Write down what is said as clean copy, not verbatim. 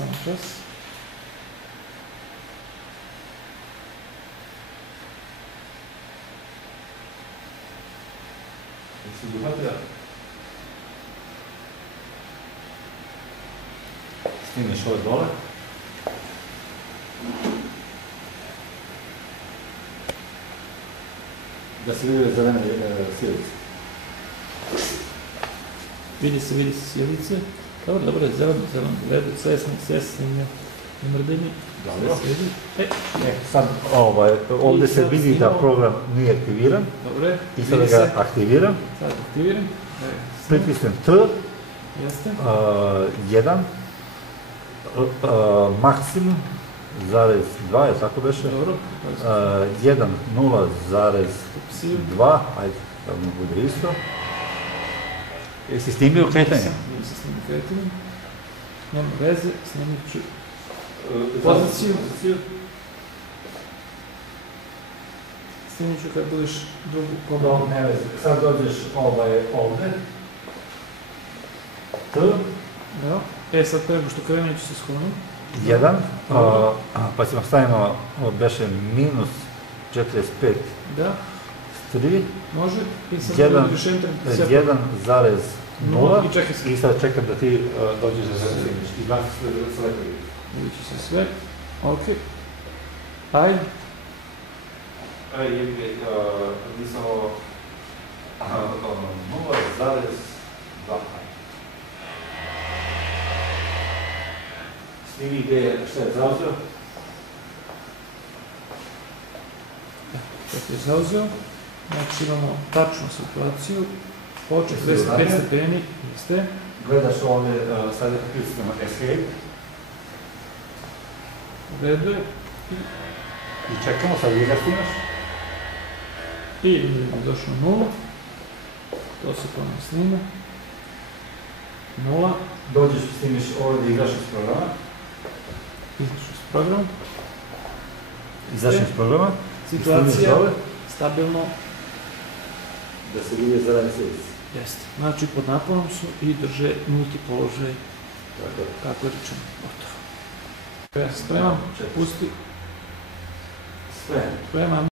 Samo čas. Jesi uhvatio? Stigneš ovo dole. Da se vidi zelene sjelice. Vidi se sjelice. Dobro, zeleno, gledu, sve snimlja na mrdenju. Dobro. Sad Ovdje se vidi da program nije aktiviran. Dobre. I sada ga aktiviram. Sad aktiviram. Pritisnem T. Jeste. 1. Maksimum. Zarez 2, je tako beše? Dobro. 1, 0,2, ajde, da mi bude isto. Jesi snimio kretanje? Nisam snimio kretanje. Nema veze, snimit ću poziciju. Snimit ću kad budeš drugu komadu. Ne veze, sad dođeš ovdje. T. Sad prema što krenuo ću se skloniti. 1, pa ćemo stavimo, beše minus 45. Da. 3. Može. I sad dođeš enter. 1,0. I I sad čekam da ti dođeš da se snimiš. I glasi sve lepovi. Vidit će se sve. Ok. Ajde. Nisam ovo 0,2. Snimi ideje šta je zauzeo. Kako je zauzeo. Znači imamo tačnu situaciju. Počet 25 stepeni. Jeste. Gledaš ovdje, sad je pritisnemo Escape. U redu je. I čekamo, sad vi ga snimaš. I je došlo 0. To se ponovno snima. 0. Dođeš, snimiš ovdje, igraš iz programa. Izašu s programom. Izašli iz programa. Situacija stabilno. Da se vidi zelene sjelice. Jeste. Znači pod naponom su i drže nulti položaj. Kako je rečeno. Gotovo. Ja se spremam. Pusti. Spremam. Spremam.